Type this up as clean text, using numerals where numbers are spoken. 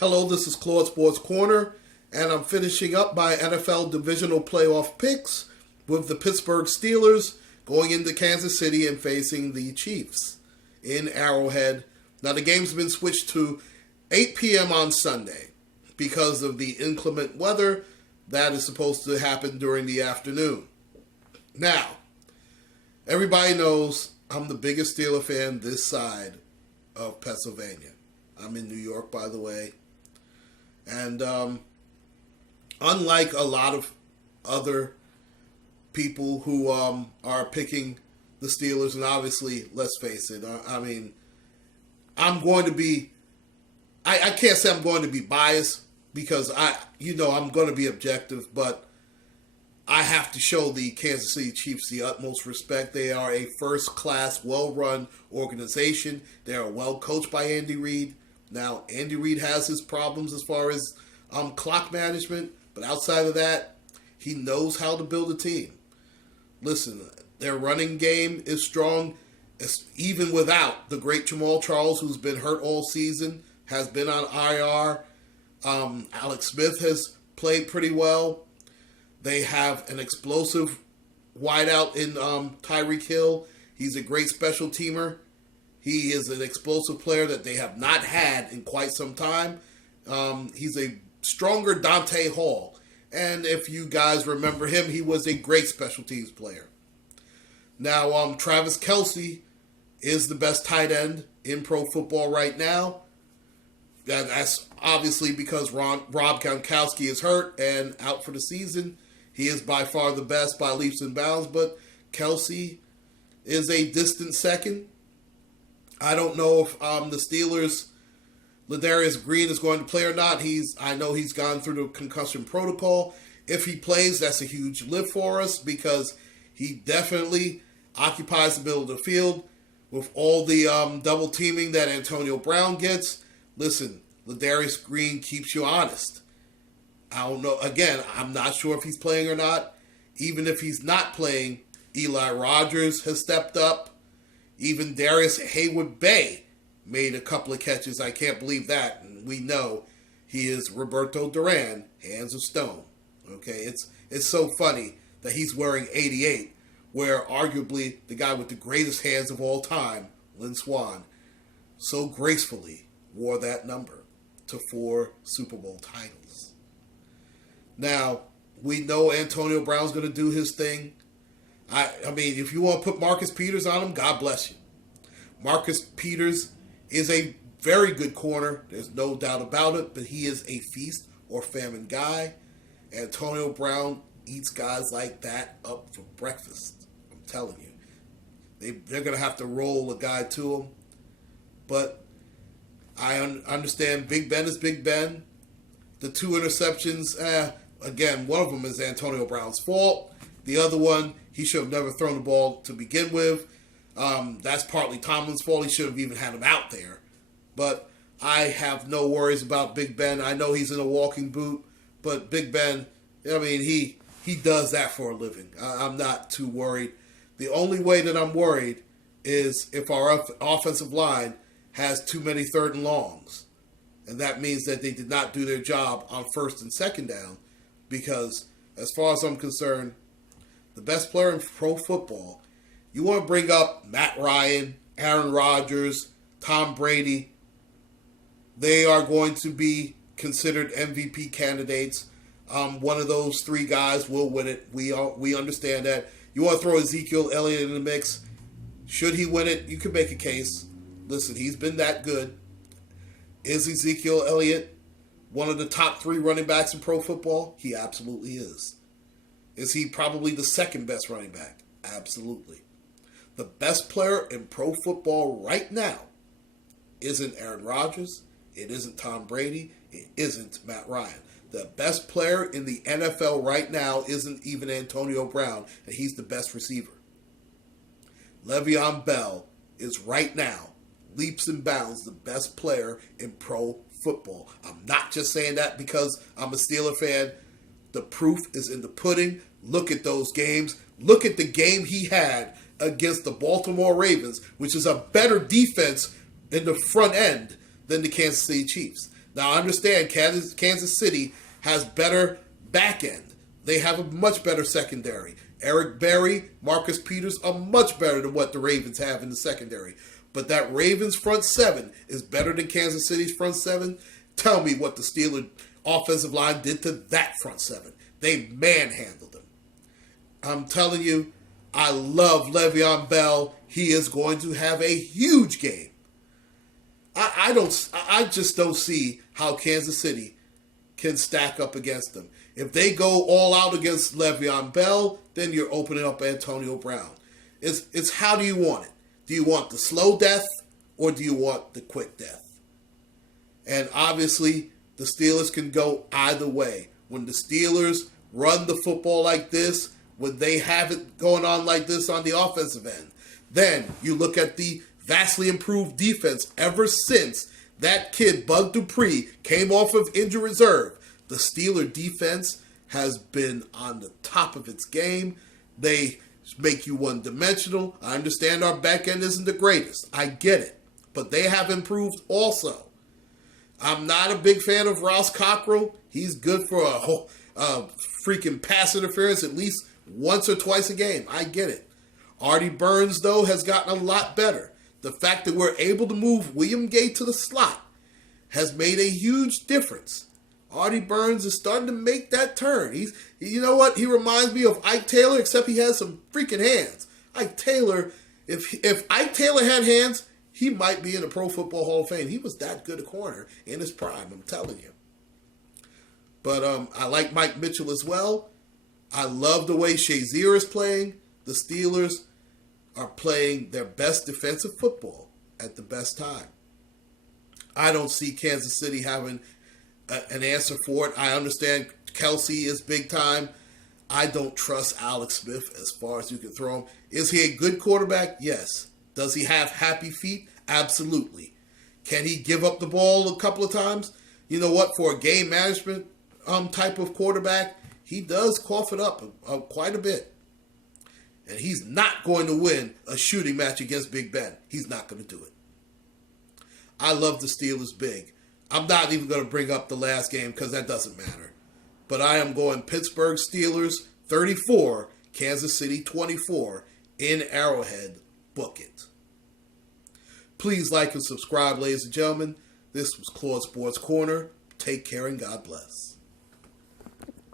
Hello, this is Claude Sports Corner, and I'm finishing up my NFL divisional playoff picks with the Pittsburgh Steelers going into Kansas City and facing the Chiefs in Arrowhead. Now, the game's been switched to 8 p.m. on Sunday because of the inclement weather that is supposed to happen during the afternoon. Now, everybody knows I'm the biggest Steeler fan this side of Pennsylvania. I'm in New York, by the way. And unlike a lot of other people who are picking the Steelers, and obviously, let's face it, I'm going to be, I can't say I'm going to be biased because I'm going to be objective, but I have to show the Kansas City Chiefs the utmost respect. They are a first-class, well-run organization. They are well coached by Andy Reid. Now, Andy Reid has his problems as far as clock management, but outside of that, he knows how to build a team. Listen, their running game is strong, even without the great Jamal Charles, who's been hurt all season, has been on IR. Alex Smith has played pretty well. They have an explosive wideout in Tyreek Hill. He's a great special teamer. He is an explosive player that they have not had in quite some time. He's a stronger Dante Hall. And if you guys remember him, he was a great special teams player. Now, Travis Kelce is the best tight end in pro football right now. That's obviously because Rob Gronkowski is hurt and out for the season. He is by far the best by leaps and bounds, but Kelce is a distant second. I don't know if the Steelers, Ladarius Green is going to play or not. I know he's gone through the concussion protocol. If he plays, that's a huge lift for us because he definitely occupies the middle of the field with all the double teaming that Antonio Brown gets. Listen, Ladarius Green keeps you honest. I don't know. Again, I'm not sure if he's playing or not. Even if he's not playing, Eli Rogers has stepped up. Even Darius Haywood-Bay made a couple of catches. I can't believe that. And we know he is Roberto Duran, hands of stone. Okay, it's so funny that he's wearing 88, where arguably the guy with the greatest hands of all time, Lynn Swann, so gracefully wore that number to 4 Super Bowl titles. Now, we know Antonio Brown's going to do his thing. I mean, if you want to put Marcus Peters on him, God bless you. Marcus Peters is a very good corner. There's no doubt about it, but he is a feast or famine guy. Antonio Brown eats guys like that up for breakfast. I'm telling you. They're going to have to roll a guy to him. But I understand Big Ben is Big Ben. The 2 interceptions, again, one of them is Antonio Brown's fault. The other one, he should have never thrown the ball to begin with. That's partly Tomlin's fault. He should have even had him out there. But I have no worries about Big Ben. I know he's in a walking boot, but Big Ben, I mean, he does that for a living. I'm not too worried. The only way that I'm worried is if our offensive line has too many third and longs. And that means that they did not do their job on first and second down because, as far as I'm concerned, the best player in pro football, you want to bring up Matt Ryan, Aaron Rodgers, Tom Brady. They are going to be considered MVP candidates. One of those 3 guys will win it. We understand that. You want to throw Ezekiel Elliott in the mix. Should he win it? You can make a case. Listen, he's been that good. Is Ezekiel Elliott one of the top 3 running backs in pro football? He absolutely is. Is he probably the second best running back? Absolutely. The best player in pro football right now isn't Aaron Rodgers. It isn't Tom Brady. It isn't Matt Ryan. The best player in the NFL right now isn't even Antonio Brown, and he's the best receiver. Le'Veon Bell is right now, leaps and bounds, the best player in pro football. I'm not just saying that because I'm a Steeler fan. The proof is in the pudding. Look at those games. Look at the game he had against the Baltimore Ravens, which is a better defense in the front end than the Kansas City Chiefs. Now, I understand Kansas City has better back end. They have a much better secondary. Eric Berry, Marcus Peters are much better than what the Ravens have in the secondary. But that Ravens front seven is better than Kansas City's front seven. Tell me what the Steelers offensive line did to that front seven. They manhandled them. I'm telling you, I love Le'Veon Bell. He is going to have a huge game. I just don't see how Kansas City can stack up against them. If they go all out against Le'Veon Bell, then you're opening up Antonio Brown. It's how do you want it? Do you want the slow death or do you want the quick death? And obviously, the Steelers can go either way. When the Steelers run the football like this, when they have it going on like this on the offensive end, then you look at the vastly improved defense ever since that kid, Bud Dupree, came off of injured reserve. The Steeler defense has been on the top of its game. They make you one-dimensional. I understand our back end isn't the greatest. I get it. But they have improved also. I'm not a big fan of Ross Cockrell. He's good for a whole freaking pass interference at least once or twice a game. I get it. Artie Burns, though, has gotten a lot better. The fact that we're able to move William Gay to the slot has made a huge difference. Artie Burns is starting to make that turn. You know what? He reminds me of Ike Taylor, except he has some freaking hands. Ike Taylor, if Ike Taylor had hands, he might be in the Pro Football Hall of Fame. He was that good a corner in his prime, I'm telling you. But I like Mike Mitchell as well. I love the way Shazier is playing. The Steelers are playing their best defensive football at the best time. I don't see Kansas City having an answer for it. I understand Kelsey is big time. I don't trust Alex Smith as far as you can throw him. Is he a good quarterback? Yes. Does he have happy feet? Absolutely. Can he give up the ball a couple of times? You know what? For a game management type of quarterback, he does cough it up quite a bit. And he's not going to win a shooting match against Big Ben. He's not going to do it. I love the Steelers big. I'm not even going to bring up the last game because that doesn't matter. But I am going Pittsburgh Steelers 34, Kansas City 24 in Arrowhead. Book it. Please like and subscribe, ladies and gentlemen. This was Claude Sports Corner. Take care and God bless.